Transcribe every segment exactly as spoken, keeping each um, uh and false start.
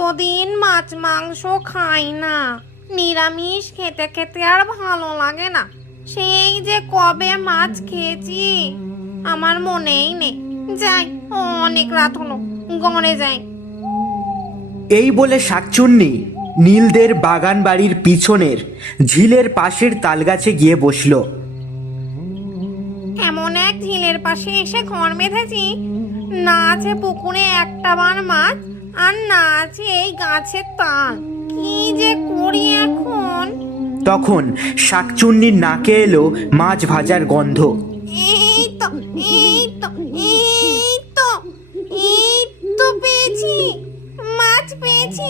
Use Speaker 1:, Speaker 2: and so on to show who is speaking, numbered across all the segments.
Speaker 1: কতদিন মাছ মাংস খাই না, নিরামিষ খেতে খেতে আর ভালো লাগে না। সেই যে কবে মাছ খেয়েছি আমার মনেই নেই। যাই, অনেক রাত হলো, ঘরে যাই।
Speaker 2: এই বলে শাকচুন্নি নীলদের বাগান বাড়ির পিছনের ঝিলের পাশের তালগাছে গিয়ে বসল।
Speaker 1: এমন এক ঝিলের পাশে এসে ঘর বেঁধেছি, না আছে পুকুরে একটা বার মাছ, আর না আছে এই গাছের তাল। কি যে করি এখন।
Speaker 2: তখন শাকচুন্নির নাকে এলো মাছ ভাজার গন্ধ।
Speaker 1: এই তো এই তো এই তো এই তো পেয়েছি, মাছ পেয়েছি।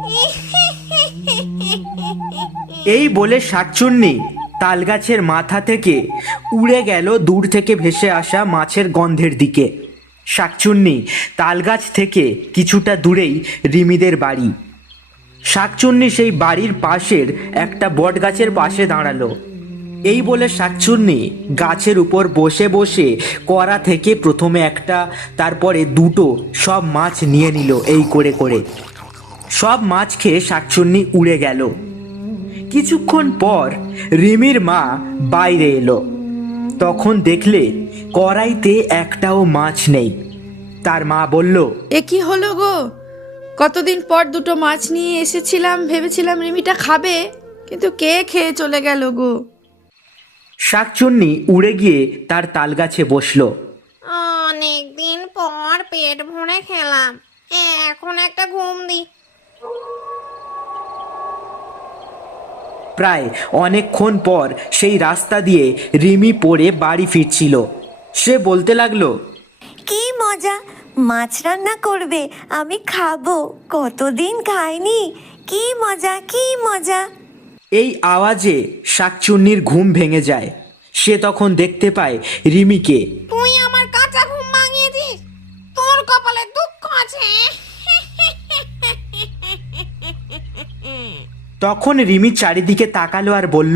Speaker 2: এই বলে শাকচুন্নি তালগাছের মাথা থেকে উড়ে গেল দূর থেকে ভেসে আসা মাছের গন্ধের দিকে। শাকচুন্নি তালগাছ থেকে কিছুটা দূরেই রিমিদের বাড়ি। শাকচুন্নি সেই বাড়ির পাশের একটা বট গাছের পাশে দাঁড়ালো। এই বলে শাকচুন্নি গাছের উপর বসে বসে কড়া থেকে প্রথমে একটা, তারপরে দুটো সব মাছ নিয়ে নিল। এই করে করে সব মাছ খেয়ে শাকচুন্নি উড়ে গেল। কিছুক্ষণ পর রিমির মা বাইরে এলো। তখন দেখলে কড়াইতে একটাও মাছ নেই। তার মা বলল,
Speaker 3: এ কি হলো গো? কতদিন পর দুটো মাছ নিয়ে এসেছিলাম, ভেবেছিলাম রিমিটা খাবে, কিন্তু কে খেয়ে চলে গেল গো।
Speaker 2: শাকচুন্নি উড়ে গিয়ে তার তালগাছে বসলো।
Speaker 1: অনেকদিন পর পেট ভরে খেলাম, এখন একটা ঘুম দি।
Speaker 2: প্রায় অনেকক্ষণ পর সেই রাস্তা দিয়ে রিমি পড়ে বাড়ি ফিরছিল। সে বলতে লাগলো,
Speaker 4: কি মজা, মাছ রান্না করবে, আমি খাবো, কতদিন খাইনি, কি মজা কি মজা।
Speaker 2: এই আওয়াজে শাকচুন্নির ঘুম ভেঙে যায়। সে তখন দেখতে পায় রিমিকে।
Speaker 1: তুই আমার কাঁচা ঘুম ভাঙিয়েছিস, তোর কপালে দুঃখ আছে।
Speaker 2: তখন রিমি চারিদিকে তাকালো আর বলল,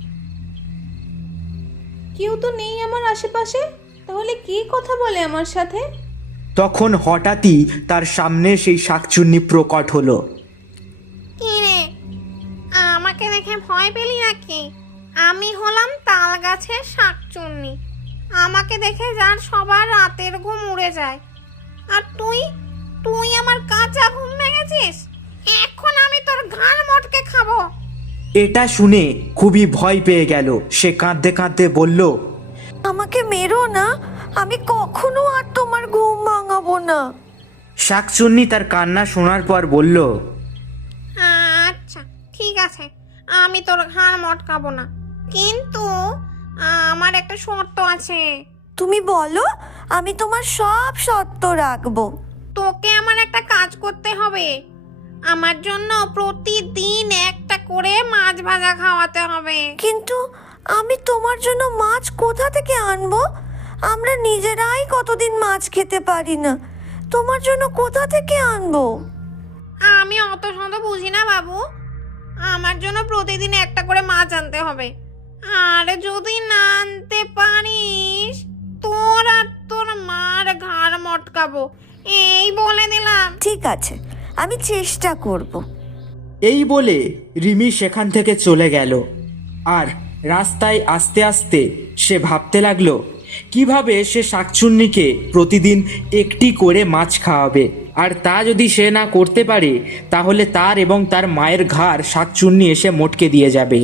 Speaker 5: কেউ তো নেই আমার আশেপাশে, তাহলে কে কথা বলে আমার সাথে?
Speaker 2: তখন হঠাৎই তার সামনে সেই শাকচুন্নি প্রকট হলো।
Speaker 1: কি রে, আমাকে দেখে ভয় পেলি নাকি? আমি হলাম তাল গাছের শাকচুন্নি। আমাকে দেখে যার সবার রাতের ঘুম উড়ে যায়, আর তুই তুই আমার কাঁচা ঘুম ভেঙেছিস। এখন আমি তোর ঘাড় মটকে খাবো।
Speaker 2: এটা শুনে খুবই ভয় পেয়ে গেল। সে কাঁদতে কাঁদতে বলল,
Speaker 4: আমাকে মেরো না, আমি কখনো আর তোমার ঘুম ভাঙাবো না।
Speaker 2: শাকচুন্নি তার কান্না শোনার পর বলল,
Speaker 1: আচ্ছা ঠিক আছে, আমি তোর ঘাড় মটকাবো না, কিন্তু আমার একটা শর্ত আছে।
Speaker 4: তুমি বলো, আমি তোমার সব শর্ত রাখবো।
Speaker 1: তোকে আমার একটা কাজ করতে হবে। আমার জন্য প্রতিদিন একটা করে মাছ ভাজা খাওয়াতে হবে।
Speaker 4: কিন্তু আমি তোমার জন্য মাছ কোথা থেকে আনবো? আমরা নিজেরাই কতদিন মাছ খেতে পারি না, তোমার জন্য কোথা থেকে আনবো?
Speaker 1: আমি অত শত বুঝি না বাবু, আমার জন্য প্রতিদিন একটা করে মাছ আনতে হবে। আর যদি না আনতে পারিস, তোর আর তোর মার ঘাড় মটকাবো, এই বলে দিলাম।
Speaker 4: ঠিক আছে, আমি চেষ্টা করব।
Speaker 2: এই বলে রিমি সেখান থেকে চলে গেল। আর রাস্তায় আস্তে আস্তে সে ভাবতে লাগলো কিভাবে সে শাকচুন্নিকে প্রতিদিন একটি করে মাছ খাওয়াবে। আর তা যদি সে না করতে পারে, তাহলে তার এবং তার মায়ের ঘাড় শাকচুন্নি এসে মটকে দিয়ে যাবে।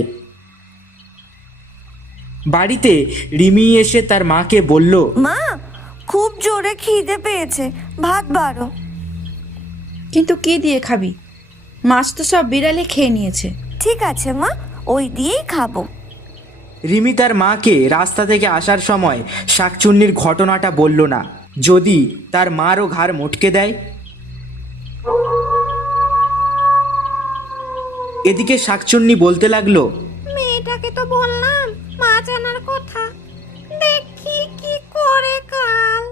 Speaker 2: বাড়িতে রিমি এসে তার মাকে বলল,
Speaker 4: মা, খুব জোরে খিদে পেয়েছে, ভাত বাড়ো।
Speaker 3: কিন্তু কি দিয়ে খাবি? মাছ তো সব বিড়ালে খেয়ে নিয়েছে।
Speaker 4: ঠিক আছে মা, ওই দিয়েই খাবো।
Speaker 2: রিমি তার মাকে রাস্তা থেকে আসার সময় শাকচুন্নির ঘটনাটা বলল না, যদি তার মারও ঘাড় মটকে দেয়। এদিকে শাকচুন্নি বলতে লাগলো,
Speaker 1: মেয়েটাকে তো বললাম মাছ আনার কথা, দেখি কি করে কাল।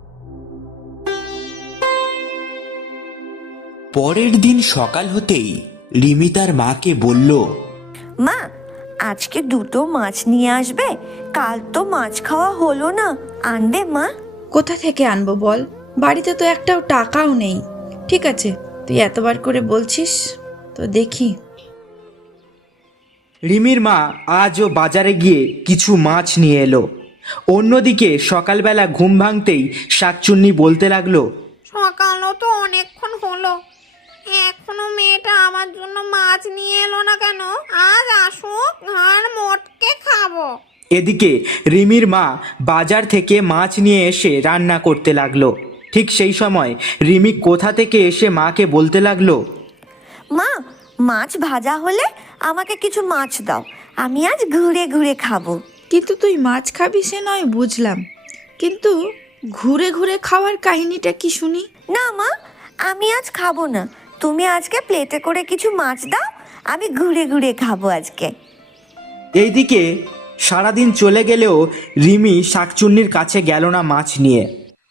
Speaker 2: পরের দিন সকাল হতেই রিমি তার মাকে বলল,
Speaker 4: মা, আজকে দুটো মাছ নিয়ে আসবে, কাল তো মাছ খাওয়া হলো না, আনবে মা?
Speaker 3: কোথা থেকে আনবো বল? বাড়িতে তো একটাও টাকাও নেই। ঠিক আছে, তুই এতবার করে বলছিস, তো দেখি।
Speaker 2: রিমির মা আজও বাজারে গিয়ে কিছু মাছ নিয়ে এলো। অন্যদিকে সকালবেলা ঘুম ভাঙতেই শাকচুন্নি বলতে লাগলো,
Speaker 1: সকালও তো অনেকক্ষণ হলো, এখনো মেয়েটা আমার জন্য মাছ নিয়ে এলো না কেন? আজ আসুক, আর মোটকে খাবো।
Speaker 2: এদিকে রিমির মা বাজার থেকে মাছ নিয়ে এসে রান্না করতে লাগলো। ঠিক সেই সময় রিমি কোথা থেকে এসে মাকে বলতে লাগলো,
Speaker 4: মা, মাছ ভাজা হলে আমাকে কিছু মাছ দাও, আমি আজ ঘুরে ঘুরে খাবো।
Speaker 3: কিন্তু তুই মাছ খাবি সে নয় বুঝলাম, কিন্তু ঘুরে ঘুরে খাওয়ার কাহিনীটা কি শুনি।
Speaker 4: না মা, আমি আজ খাবো না, তুমি আজকে প্লেটে করে কিছু মাছ দাও, আমি ঘুরে ঘুরে খাবো আজকে।
Speaker 2: এইদিকে সারাদিন চলে গেলেও রিমি শাকচুন্নির কাছে গেল না মাছ নিয়ে।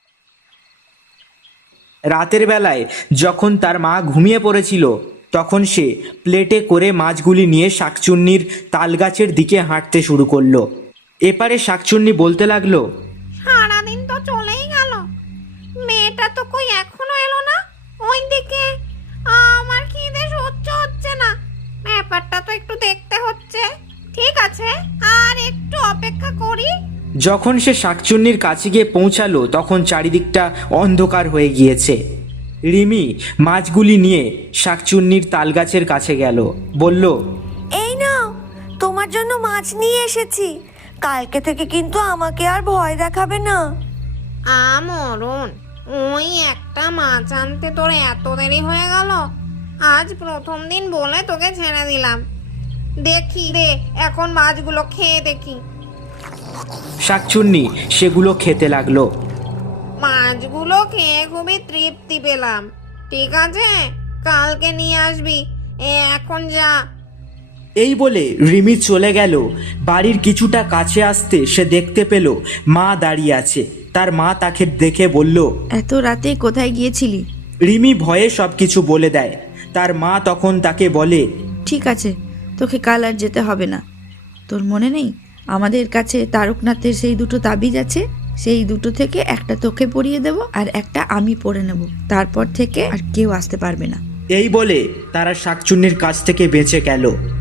Speaker 2: রাতের বেলায় যখন তার মা ঘুমিয়ে পড়েছিল, তখন সে প্লেটে করে মাছগুলি নিয়ে শাকচুন্নির তালগাছের দিকে হাঁটতে শুরু করলো। এপারে শাকচুন্নি বলতে লাগলো,
Speaker 1: সারাদিন তো চলেই গেল, মেয়েটা তো কই এখনো এলো না। ওইদিকে আমার খিদে সহ্য হচ্ছে না, ব্যাপারটা তো একটু দেখতে হচ্ছে। ঠিক আছে, আর একটু অপেক্ষা করি।
Speaker 2: যখন সে শাকচুন্নির কাছে গিয়ে পৌঁছালো, তখন চারিদিকটা অন্ধকার হয়ে গিয়েছে। রিমি মাছগুলি নিয়ে শাকচুন্নির তালগাছের কাছে গেল, বলল,
Speaker 4: এই নাও, তোমার জন্য মাছ নিয়ে এসেছি, কালকে থেকে কিন্তু আমাকে আর ভয় দেখাবে না।
Speaker 1: আমরণ, ওই একটা মাছ আনতে তোর এত দেরি হয়ে গেল? আজ প্রথম দিন বলে তোকে ছেড়ে দিলাম, দেখি রে এখন মাছগুলো খেয়ে দেখি।
Speaker 2: শাকচুন্নি সেগুলো খেতে লাগলো।
Speaker 1: মাছগুলো খেয়ে খুবই তৃপ্তি পেলাম। ঠিক আছে, কালকে নিয়ে আসবি, এ এখন যা।
Speaker 2: এই বলে রিমি চলে গেল। বাড়ির কিছুটা কাছে আসতে সে দেখতে পেল মা দাঁড়িয়ে আছে। তার মা তাকে দেখে বলল,
Speaker 3: এত রাতে কোথায় গিয়েছিলি?
Speaker 2: রিমি ভয়ে সব কিছু বলে দেয়। তার মা তখন তাকে বলে,
Speaker 3: ঠিক আছে, তোকে কাল আর যেতে হবে না। তোর মনে নেই আমাদের কাছে তারকনাথের সেই দুটো তাবিজ আছে? সেই দুটো থেকে একটা তোকে পরিয়ে দেব, আর একটা আমি পরে নেব। তারপর থেকে আর কেউ আসতে পারবে না।
Speaker 2: এই বলে তারা শাকচুন্নির কাছ থেকে বেঁচে গেল।